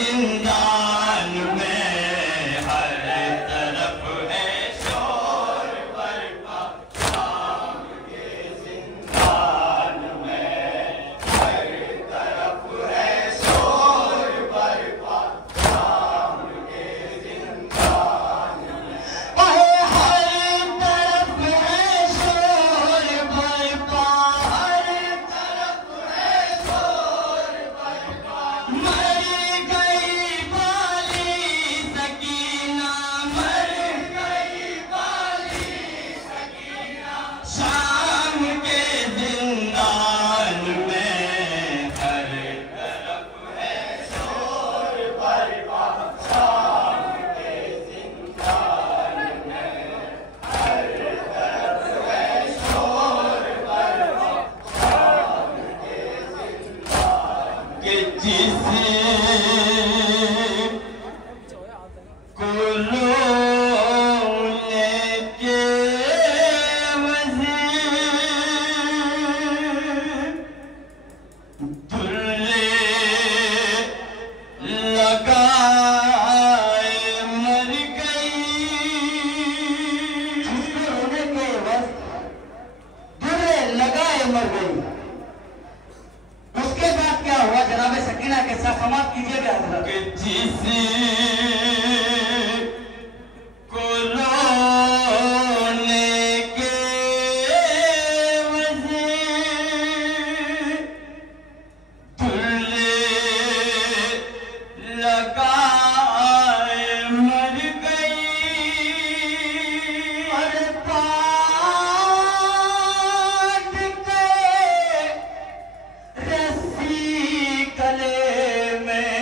जिंदान में हर तरफ है शोर बरपा, शाम के जिंदान में हर तरफ है शोर बरपा, शाम के जिंदान में हर तरफ है शोर बरपा, हर तरफ है शोर बरपा। मर गई बाली सकीना, मर गई बाली सकीना, शाम के जिंदान में हर तरफ है शोर बरपा, शाम के जिंदान में हर तरफ है शोर बरपा, शाम के जिंदान के जिसे को लोने के वज़ीर दुर्रे लगाए मर गई, जिसके होने के वक्त दुर्रे लगाए मर गई। उसके बाद क्या हुआ जनाब सकीना के साथ समाप्त कीजिएगा हजरत। कि जिसे को लोने के वज़ीर दुर्रे लगाए मर गई, अरे पाट के रस्सी गले में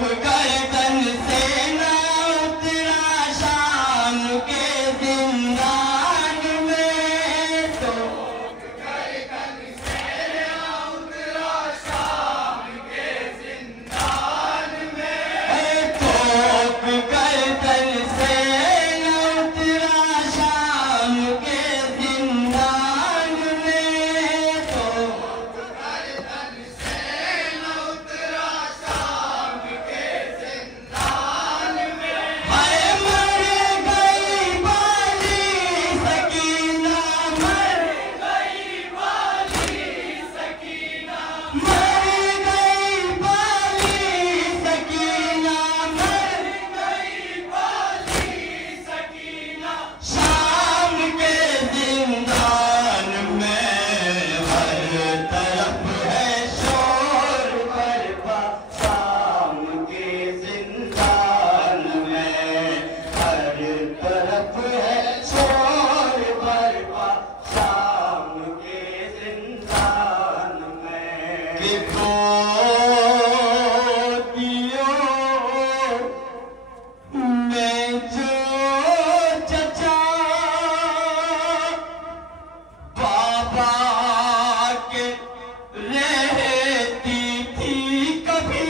गर्दन से ना उतरा शाम के जिंदान में, तो गर्दन से ना उतरा शाम के जिंदान में, तो गर्दन से ना उतरा शाम के जिंदान में, तो गर्दन से ना उतरा शाम के जिंदान में। हाय मर गई बाली सकीना, मर गई बाली सकीना, मर गई बाली सकीना, मर गई बाली सकीना, शाम के जिंदान में। हर तरफ है शोर बरपा शाम के जिंदान में, हर तरफ है शोर बरपा शाम के जिंदान में। कि गोदियों में जो चचा बाबा के रहती थी कभी,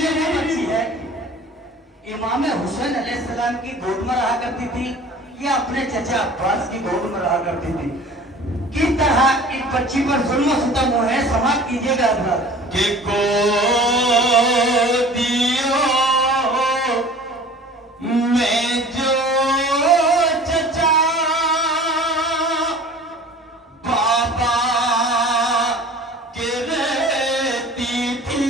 ये वो बच्ची है इमाम हुसैन अलैहिस्सलाम की गोद में रहा करती थी या अपने चचा अब्बास की गोद में रहा करती थी? किस तरह इस बच्ची पर जुल्म सितम हुए हैं, समाप्त कीजिएगा हजरत। कि गोदियों में जो चचा बाबा के रहती थी